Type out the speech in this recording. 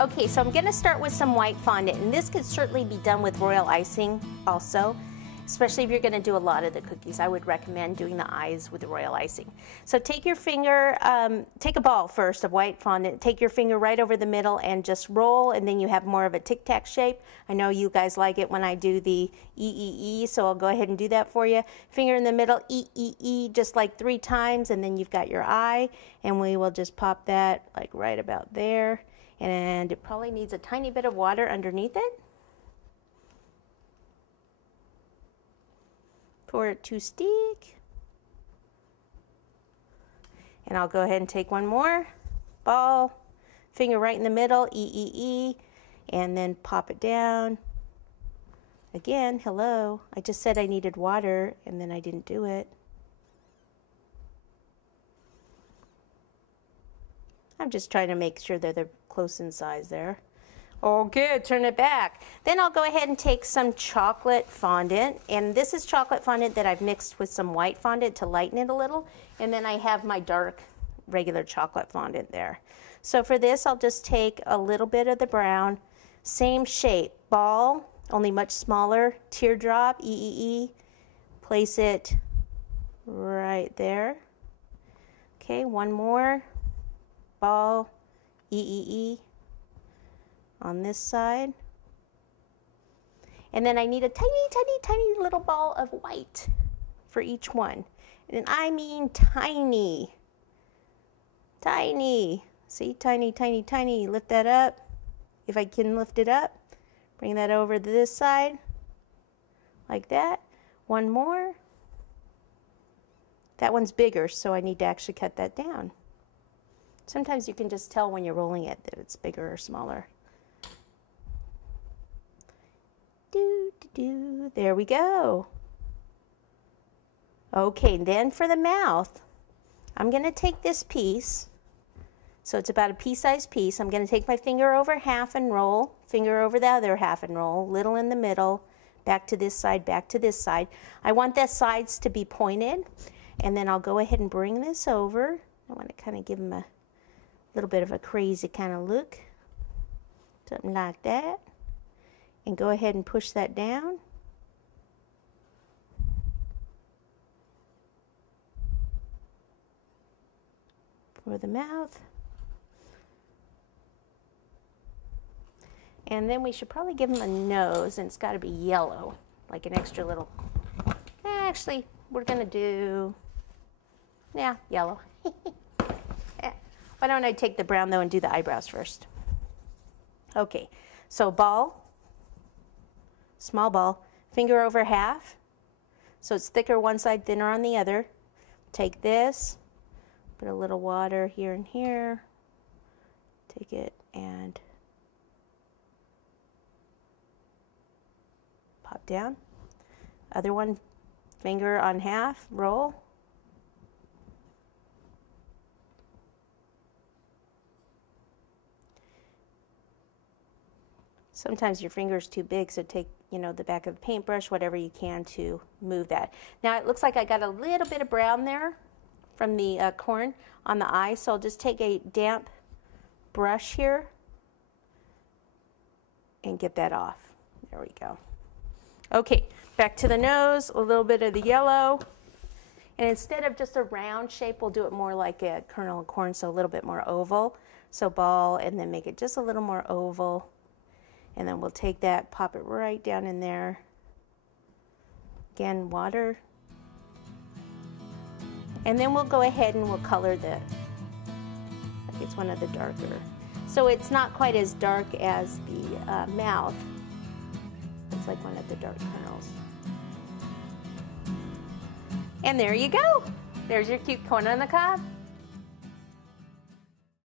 Okay, so I'm gonna start with some white fondant, and this could certainly be done with royal icing also, especially if you're gonna do a lot of the cookies. I would recommend doing the eyes with the royal icing. So take your finger, take a ball first of white fondant, take your finger right over the middle and just roll, and then you have more of a tic-tac shape. I know you guys like it when I do the E, so I'll go ahead and do that for you. Finger in the middle, E, just like 3 times, and then you've got your eye, and we will just pop that like right about there. And it probably needs a tiny bit of water underneath it for it to stick. And I'll go ahead and take one more ball, finger right in the middle, E, and then pop it down. Again, hello, I just said I needed water and then I didn't do it. I'm just trying to make sure that they're close in size there. Okay, turn it back. Then I'll go ahead and take some chocolate fondant, and this is chocolate fondant that I've mixed with some white fondant to lighten it a little, and then I have my dark regular chocolate fondant there. So for this, I'll just take a little bit of the brown, same shape, ball, only much smaller, teardrop, E, place it right there. Okay, one more, ball, E, on this side. And then I need a tiny little ball of white for each one. And I mean tiny. Tiny. See, tiny. Lift that up. If I can lift it up. Bring that over to this side. Like that. One more. That one's bigger, so I need to actually cut that down. Sometimes you can just tell when you're rolling it that it's bigger or smaller. There we go. Okay, then for the mouth, I'm going to take this piece. So it's about a pea-sized piece. I'm going to take my finger over half and roll, finger over the other half and roll, little in the middle, back to this side, back to this side. I want the sides to be pointed, and then I'll go ahead and bring this over. I want to kind of give them a little bit of a crazy kind of look, something like that. And go ahead and push that down. For the mouth. And then we should probably give them a nose, and it's got to be yellow, like an extra little. Actually, we're going to do, yeah, yellow. Why don't I take the brown though and do the eyebrows first? Okay, so ball. Small ball, finger over half, so it's thicker one side, thinner on the other. Take this, put a little water here and here, take it and pop down. Other one, finger on half, roll. Sometimes your finger's too big, so take, the back of the paintbrush, whatever you can to move that. Now it looks like I got a little bit of brown there from the corn on the eye, so I'll just take a damp brush here and get that off. There we go. Okay, back to the nose, a little bit of the yellow. And instead of just a round shape, we'll do it more like a kernel of corn, so a little bit more oval. So ball, and then make it just a little more oval. And then we'll take that, pop it right down in there. Again, water. And then we'll go ahead and we'll color like it's one of the darker. So it's not quite as dark as the mouth. It's like one of the dark kernels. And there you go. There's your cute corn on the cob.